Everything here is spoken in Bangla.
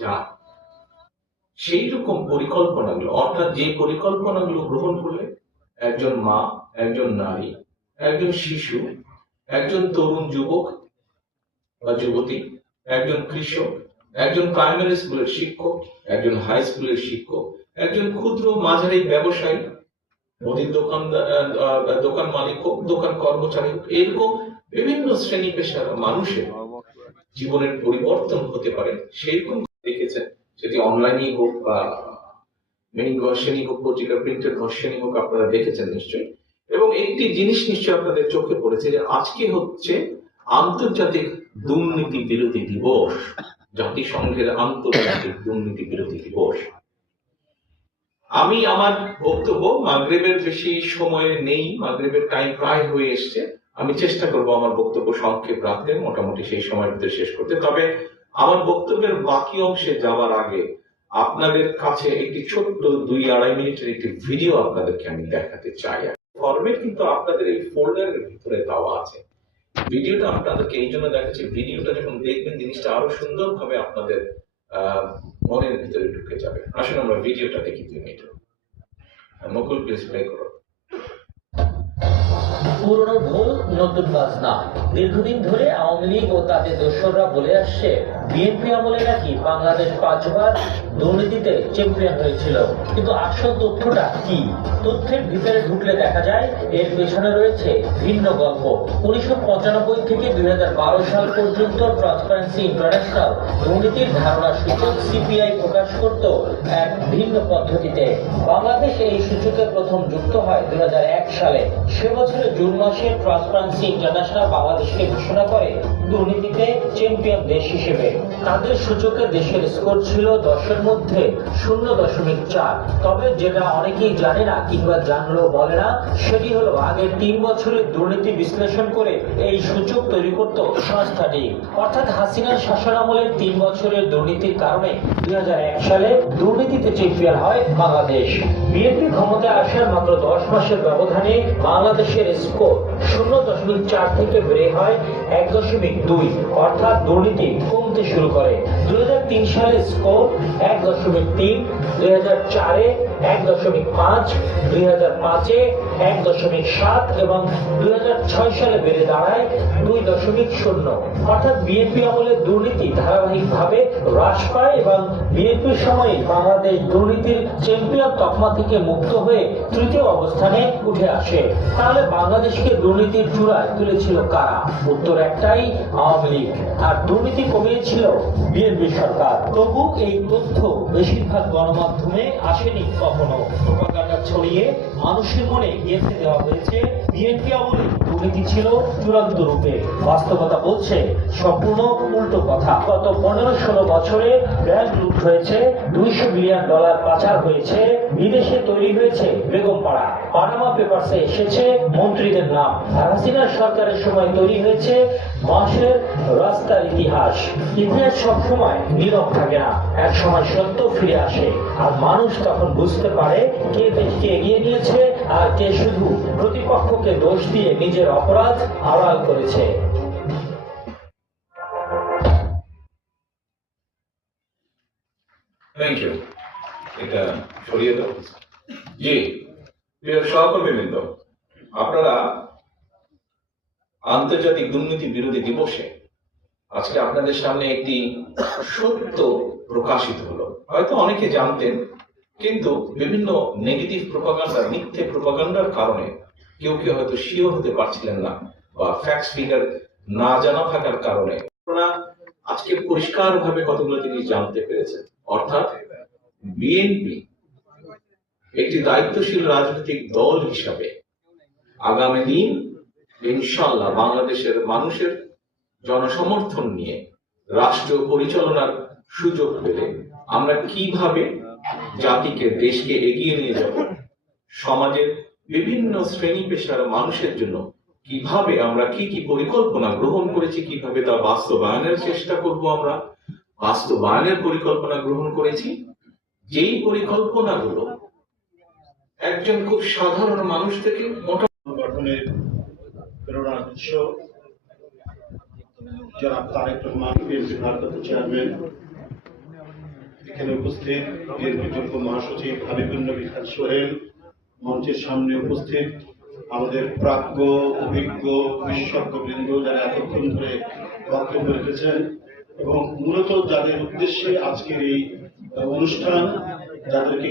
চায় সেই রকম পরিকল্পনাগুলো, অর্থাৎ যে পরিকল্পনাগুলো গ্রহণ করলে একজন মা, একজন নারী, একজন শিশু, একজন তরুণ যুবক বা যুবতী, একজন কৃষক, একজন প্রাইমারি স্কুলের শিক্ষক, একজন হাই স্কুলের শিক্ষক, একজন ক্ষুদ্র মাঝারি ব্যবসায়ী, মুদির দোকান মালিক হোক, দোকান কর্মচারী হোক, এরকম বিভিন্ন শ্রেণী পেশার মানুষের জীবনের পরিবর্তন হতে পারে সেরকম দেখেছেন, সেটি অনলাইনে হোক বা মেইন ভার্সনই হোক, পত্রিকার প্রিন্টেড ভার্সনই হোক, আপনারা দেখেছেন নিশ্চয়ই। এবং একটি জিনিস নিশ্চয়ই আপনাদের চোখে পড়েছে যে আজকে হচ্ছে আন্তর্জাতিক দুর্নীতি বিরোধী দিবস, জাতিসংঘের আন্তর্জাতিক দুর্নীতি বিরোধী দিবস। আমি আমার বক্তব্য মাগরিবের বেশি সময় নেই, মাগরিবের টাইম প্রায় হয়ে এসছে। আমি চেষ্টা করব আমার বক্তব্য সংক্ষেপ রাখতে, মোটামুটি সেই সময়ের ভিতরে শেষ করতে। তবে আমার বক্তব্যের বাকি অংশে যাওয়ার আগে আপনাদের কাছে একটি ছোট্ট 2-2.5 মিনিটের একটি ভিডিও আপনাদেরকে আমি দেখাতে চাই। ফরম্যাট কিন্তু আপনাদের এই ফোল্ডারের ভিতরে দেওয়া আছে। ভিডিওটা আপনাদেরকে এই জন্য দেখাচ্ছি, ভিডিওটা যখন দেখবেন জিনিসটা আরো সুন্দরভাবে আপনাদের মনের ভিতরে ঢুকে যাবে। আসুন আমরা ভিডিওটা দেখি 2 মিনিট। মুকুল প্লিজ প্লে করো। পুরনো ঢোল নতুন বাজনা। দীর্ঘদিন ধরে আওয়ামী লীগ ও তাদের দোসররা বলে আসছে বিএনপি আমলে নাকি বাংলাদেশ 5 বার দুর্নীতিতে চ্যাম্পিয়ন হয়েছিল, কিন্তু আসল তথ্যটা কি? তথ্যের ভিতরে ঢুকলে দেখা যায় এর পেছনে রয়েছে ভিন্ন গল্প। 1995 থেকে 2012 সাল পর্যন্ত ট্রান্সপারেন্সি ইন্টারন্যাশনাল দুর্নীতির ধারণা সূচক সিপিআই প্রকাশ করত এক ভিন্ন পদ্ধতিতে। বাংলাদেশ এই সূচকে প্রথম যুক্ত হয় 2001 সালে। সে বছরের জুন মাসে ট্রান্সপারেন্সি ইন্টারন্যাশনাল বাংলাদেশকে ঘোষণা করে দুর্নীতিতে চ্যাম্পিয়ন দেশ হিসেবে। তাদের সূচকে দেশের স্কোর ছিল 10-এর মধ্যে 0.4। তবে যেটা অনেকেই জানে না কিংবা জানলেও বলে না, সেটি হলো আগের 3 বছরের দুর্নীতি বিশ্লেষণ করে এই সূচক তৈরি করত সংস্থাটি। অর্থাৎ হাসিনার শাসনামলের 3 বছরের দুর্নীতির কারণে 2001 সালে দুর্নীতিতে চ্যাম্পিয়ন হয় বাংলাদেশ। বিএনপি ক্ষমতায় আসার মাত্র 10 মাসের ব্যবধানে বাংলাদেশের স্কোর 0.4 থেকে বেড়ে হয় 1.2, অর্থাৎ দুর্নীতি কমতে শুরু করে। 2003 সালে স্কোর 1.3, 2004-এ 1.5, 2005-এ 1.7 এবং 2006 সালে বেড়ে দাঁড়ায় 2.0। অর্থাৎ বিএনপি আমলে দুর্নীতি ধারাবাহিকভাবে হ্রাস পায় এবং বিএনপির সময়ে বাংলাদেশ দুর্নীতির চ্যাম্পিয়ন তকমা থেকে মুক্ত হয়ে তৃতীয় অবস্থানে উঠে আসে। তাহলে বাংলাদেশকে দুর্নীতির চূড়ায় তুলেছিল কারা? উত্তর একটাই, আওয়ামী লীগ। আর দুর্নীতি কমিয়েছিল বিএনপি সরকার। তবু এই তথ্য বেশিরভাগ গণমাধ্যমে আসেনি কখনো। প্রোপাগান্ডা ছড়িয়ে মানুষের মনে গেঁথে দেওয়া হয়েছে বিএনপি আমলে দুর্নীতি ছিল চূড়ান্ত রূপে। বাস্তবতা বলছে সম্পূর্ণ উল্টো কথা। গত 15-16 বছরে ব্যাংক লুট হয়েছে, $200 বিলিয়ন পাচার হয়েছে, বিদেশে তৈরি হয়েছে বেগমপাড়া, পানামা পেপারসে এসেছে মন্ত্রীদের নাম। হাসিনার সরকারের সময় তৈরি হয়েছে মাসের রাস্তার ইতিহাস। ইতিহাস সবসময় নীরব থাকে না, এক সময় সত্য ফিরে আসে আর মানুষ তখন বুঝতে পারে কে দেশকে এগিয়ে নিয়েছে আর কে শুধু প্রতিপক্ষকে দোষ দিয়ে নিজের অপরাধ আড়াল করেছে। Thank you. এটা সরিয়ে দাও। জি, প্রিয় সহকর্মীবৃন্দ, আপনারা আন্তর্জাতিক দুর্নীতি বিরোধী দিবসে আজকে আপনাদের সামনে একটি সত্য প্রকাশিত হলো। হয়তো অনেকে জানতেন, কিন্তু বিভিন্ন নেগেটিভ প্রোপাগান্ডা, মিথ্যে প্রোপাগান্ডার কারণে কেউ কেউ হয়তো শিওর হতে পারছিলেন না, বা ফ্যাক্টস ফিগার না জানা থাকার কারণে আপনারা আজকে পরিষ্কার ভাবে কতগুলো জিনিস জানতে পেরেছেন। অর্থাৎ বিএনপি একটি দায়িত্বশীল রাজনৈতিক দল হিসাবে আগামী দিন ইনশাআল্লাহ বাংলাদেশের মানুষের জনসমর্থন নিয়ে রাষ্ট্র পরিচালনার সুযোগ পেলে আমরা কিভাবে জাতিকে, দেশকে এগিয়ে নিয়ে যাব, সমাজের বিভিন্ন শ্রেণী পেশার মানুষের জন্য কিভাবে আমরা কি কি পরিকল্পনা গ্রহণ করেছি, কিভাবে তা বাস্তবায়নের চেষ্টা করব, আমরা বাস্তবায়নের পরিকল্পনা গ্রহণ করেছি। যেই পরিকল্পনাগুলো একজন খুব সাধারণ মানুষ থেকে গঠনের প্রেরণার উৎস জনাব তারেক রহমান, বিএনপি ভারপ্রাপ্ত চেয়ারম্যান, এখানে উপস্থিত বিএনপির যোগ্য মহাসচিব হাবিবুন নবী খান সোহেল, মঞ্চের সামনে উপস্থিত আমাদের প্রাজ্ঞ অভিজ্ঞ বিশেষজ্ঞবৃন্দ যারা এতক্ষণ ধরে বক্তব্য রেখেছেন, এবং মূলত যাদের উদ্দেশ্যে আজকের এই অনুষ্ঠান, যাদেরকে